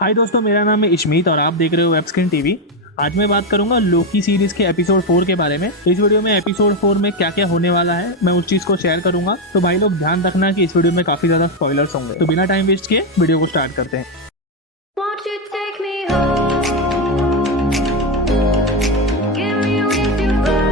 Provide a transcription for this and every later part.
हाय दोस्तों, मेरा नाम है इशमीत और आप देख रहे हो वेबस्क्रीन टीवी। आज मैं बात करूंगा लोकी सीरीज के एपिसोड 4 के बारे में। इस वीडियो में एपिसोड 4 में क्या क्या होने वाला है मैं उस चीज को शेयर करूंगा। तो भाई लोग ध्यान रखना कि इस वीडियो में काफी ज्यादा स्पॉयलर्स होंगे। तो बिना टाइम वेस्ट किए वीडियो को स्टार्ट करते हैं। Won't you take me home? Give me wings to fly.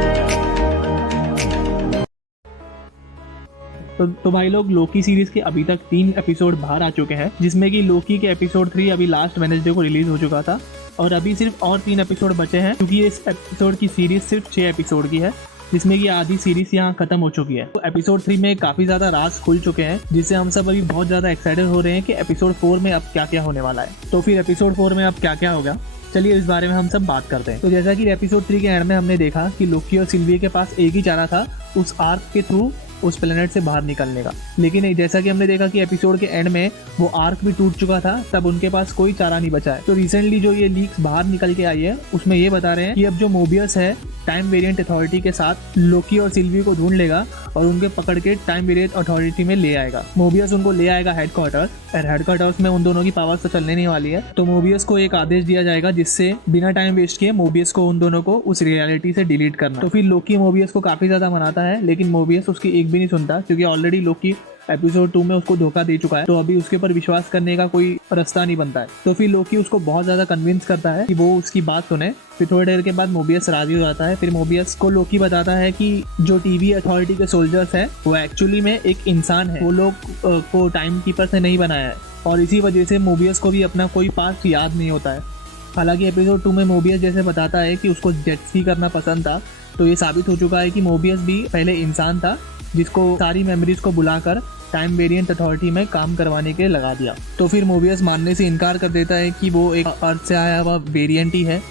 तो भाई लोग लोकी सीरीज के अभी तक 3 एपिसोड बाहर आ चुके हैं, जिसमें कि लोकी के एपिसोड 3 अभी लास्ट वेडनेसडे को रिलीज हो चुका था और अभी सिर्फ और 3 एपिसोड बचे हैं, क्योंकि इस एपिसोड की सीरीज सिर्फ 6 एपिसोड की है, जिसमें कि आधी सीरीज यहाँ खत्म हो चुकी है। तो एपिसोड 3 में काफी ज्यादा राज खुल चुके हैं, जिससे हम सब अभी बहुत ज्यादा एक्साइटेड हो रहे हैं कि एपिसोड 4 में अब क्या क्या होने वाला है। तो फिर एपिसोड 4 में अब क्या क्या होगा, चलिए इस बारे में हम सब बात करते हैं। तो जैसा कि एपिसोड 3 के एंड में हमने देखा कि लोकी और सिल्वी के पास एक ही चारा था उस आर्क के थ्रू उस प्लेनेट से बाहर निकलने का, लेकिन जैसा कि हमने देखा कि एपिसोड के एंड में वो आर्क भी टूट चुका था, तब उनके पास कोई चारा नहीं बचा है। तो रिसेंटली जो ये लीक्स बाहर निकल के आई है उसमें ये बता रहे हैं कि अब जो मोबियस है टाइम वेरिएंट अथॉरिटी के साथ लोकी और सिल्वी को ढूंढ लेगा और उनके पकड़ के टाइम वेरिएंट अथॉरिटी में ले आएगा। मोबियस उनको ले आएगा हेडक्वार्टर्स, और हेडक्वार्टर्स में उन दोनों की पावर्स तो चलने नहीं वाली है। तो मोबियस को एक आदेश दिया जाएगा जिससे बिना टाइम वेस्ट किए मोबियस को उन दोनों को उस रियलिटी से डिलीट करना। तो फिर लोकी मोबियस को काफी ज्यादा मनाता है, लेकिन मोबियस उसकी एक भी नहीं सुनता, क्योंकि ऑलरेडी लोकी एपिसोड 2 में उसको धोखा दे चुका है। तो अभी उसके ऊपर विश्वास करने का कोई रास्ता नहीं बनता है। तो फिर लोकी उसको बहुत ज्यादा कन्विंस करता है कि वो उसकी बात सुने। फिर थोड़ी देर के बाद मोबियस राजी हो जाता है। फिर मोबियस को लोकी बताता है कि जो टीवी अथॉरिटी के सोल्जर्स हैं वो एक्चुअली में एक इंसान है, वो लोग को टाइम कीपर से नहीं बनाया है, और इसी वजह से मोबियस को भी अपना कोई पास्ट याद नहीं होता है। हालांकि एपिसोड 2 में मोबियस जैसे बताता है कि उसको जेट स्की करना पसंद था, तो ये साबित हो चुका है कि मोबियस भी पहले इंसान था जिसको सारी मेमोरीज को बुलाकर टाइम वेरिएंट अथॉरिटी में काम करवाने के लगा दिया। तो फिर मोबियस मानने से इनकार कर देता है कि वो एक अर्थ से आया हुआ वेरिएंट ही है।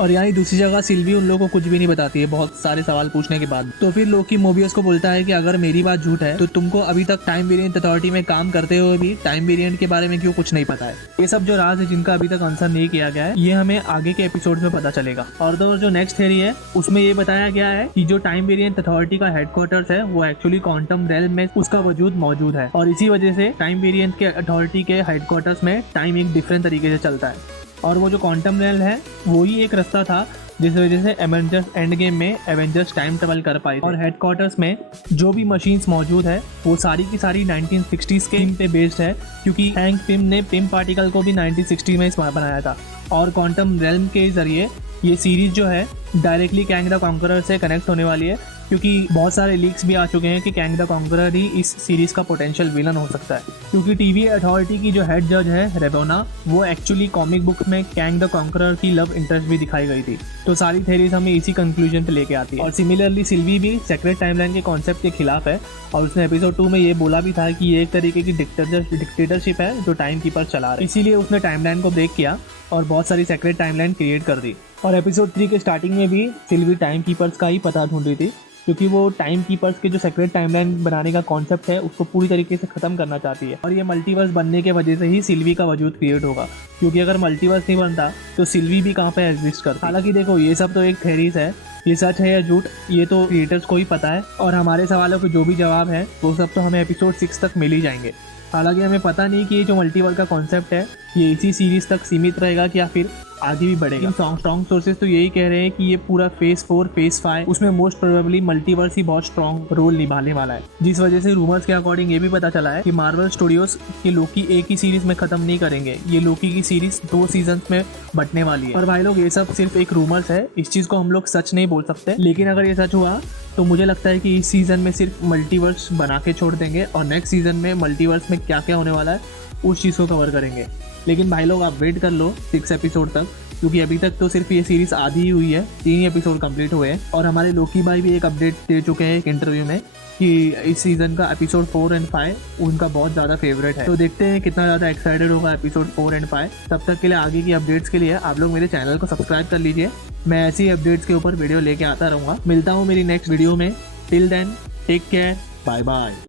और यहाँ दूसरी जगह सिल्वी उन लोगों को कुछ भी नहीं बताती है बहुत सारे सवाल पूछने के बाद। तो फिर लोकी मोबियस को बोलता है कि अगर मेरी बात झूठ है तो तुमको अभी तक टाइम वेरिएंट अथॉरिटी में काम करते हुए भी टाइम वेरिएंट के बारे में क्यों कुछ नहीं पता है। ये सब जो राज है जिनका अभी तक आंसर नहीं किया गया है, ये हमें आगे के एपिसोड में पता चलेगा। और जो नेक्स्ट थ्योरी है उसमें ये बताया गया है कि जो टाइम वेरिएंट अथॉरिटी का हेडक्वार्टर्स है वो एक्चुअली क्वांटम रेल्म में उसका वजूद मौजूद है, और इसी वजह से टाइम वेरिएंट के अथॉरिटी के हेडक्वार्टर्स में टाइम एक डिफरेंट तरीके से चलता है। और वो जो क्वांटम रेल है वो ही एक रास्ता था जिस वजह से एवेंजर्स एंड गेम में एवेंजर्स टाइम ट्रेवल कर पाए। और हेडक्वार्टर्स में जो भी मशीन्स मौजूद है वो सारी की सारी 1960s के थीम पे बेस्ड है, क्योंकि हैंक पिम ने पिम पार्टिकल को भी 1960 में बनाया था। और क्वांटम रेल्म के जरिए ये सीरीज जो है डायरेक्टली कैंग द कॉन्करर से कनेक्ट होने वाली है, क्योंकि बहुत सारे लीक्स भी आ चुके हैं कि कैंग द कॉन्करर ही इस सीरीज का पोटेंशियल विलन हो सकता है। क्योंकि टीवी अथॉरिटी की जो हेड जज है रेबोना, वो एक्चुअली कॉमिक बुक में कैंग द कॉन्करर की लव इंटरेस्ट भी दिखाई गई थी। तो सारी थेरीज हमें इसी कंक्लूजन पे लेके आती है। और सिमिलरली सिल्वी भी सेक्रेट टाइमलाइन के कॉन्सेप्ट के खिलाफ है, और उसने एपिसोड 2 में ये बोला भी था कि ये एक तरीके की डिक्टेटरशिप है जो टाइम कीपर चला रहा है। इसीलिए उसने टाइमलाइन को ब्रेक किया और बहुत सारी सेक्रेट टाइमलाइन क्रिएट कर दी। और एपिसोड 3 के स्टार्टिंग में भी सिल्वी टाइम कीपर्स का ही पता ढूंढ रही थी, क्योंकि वो टाइम कीपर्स के जो सेक्रेट टाइमलाइन बनाने का कॉन्सेप्ट है उसको पूरी तरीके से खत्म करना चाहती है। और ये मल्टीवर्स बनने के वजह से ही सिल्वी का वजूद क्रिएट होगा, क्योंकि अगर मल्टीवर्स नहीं बनता तो सिल्वी भी कहाँ पे एग्जिस्ट करती। हालांकि देखो ये सब तो एक थेरीज है, ये सच है या झूठ ये तो क्रिएटर्स को ही पता है, और हमारे सवालों के जो भी जवाब है वो सब तो हमें एपिसोड 6 तक मिल ही जाएंगे। हालांकि हमें पता नहीं कि ये जो मल्टीवर्स का कॉन्सेप्ट है ये इसी सीरीज तक सीमित रहेगा या फिर आगे भी बढ़ेगा। स्ट्रॉन्ग सोर्सेज तो यही कह रहे हैं कि ये पूरा फेज 4 फेज 5 उसमें मोस्ट प्रोबेबली मल्टीवर्स ही बहुत स्ट्रॉन्ग रोल निभाने वाला है, जिस वजह से रूमर्स के अकॉर्डिंग ये भी पता चला है कि मार्वल स्टूडियोज ये लोकी एक ही सीरीज में खत्म नहीं करेंगे, ये लोकी की सीरीज 2 सीजन में बंटने वाली है। और भाई लोग ये सब सिर्फ एक रूमर्स है, इस चीज को हम लोग सच नहीं बोल सकते, लेकिन अगर ये सच हुआ तो मुझे लगता है कि इस सीजन में सिर्फ मल्टीवर्स बना के छोड़ देंगे, और नेक्स्ट सीजन में मल्टीवर्स में क्या क्या होने वाला है उस चीज़ को कवर करेंगे। लेकिन भाई लोग आप वेट कर लो 6 एपिसोड तक, क्योंकि अभी तक तो सिर्फ ये सीरीज आधी ही हुई है, 3 एपिसोड कंप्लीट हुए हैं। और हमारे लोकी भाई भी एक अपडेट दे चुके हैं एक इंटरव्यू में कि इस सीजन का एपिसोड 4 और 5 उनका बहुत ज़्यादा फेवरेट है। तो देखते हैं कितना ज़्यादा एक्साइटेड होगा एपिसोड 4 और 5। तब तक के लिए आगे की अपडेट्स के लिए आप लोग मेरे चैनल को सब्सक्राइब कर लीजिए, मैं ऐसी अपडेट्स के ऊपर वीडियो लेके आता रहूँगा। मिलता हूँ मेरी नेक्स्ट वीडियो में, till then take care, bye bye.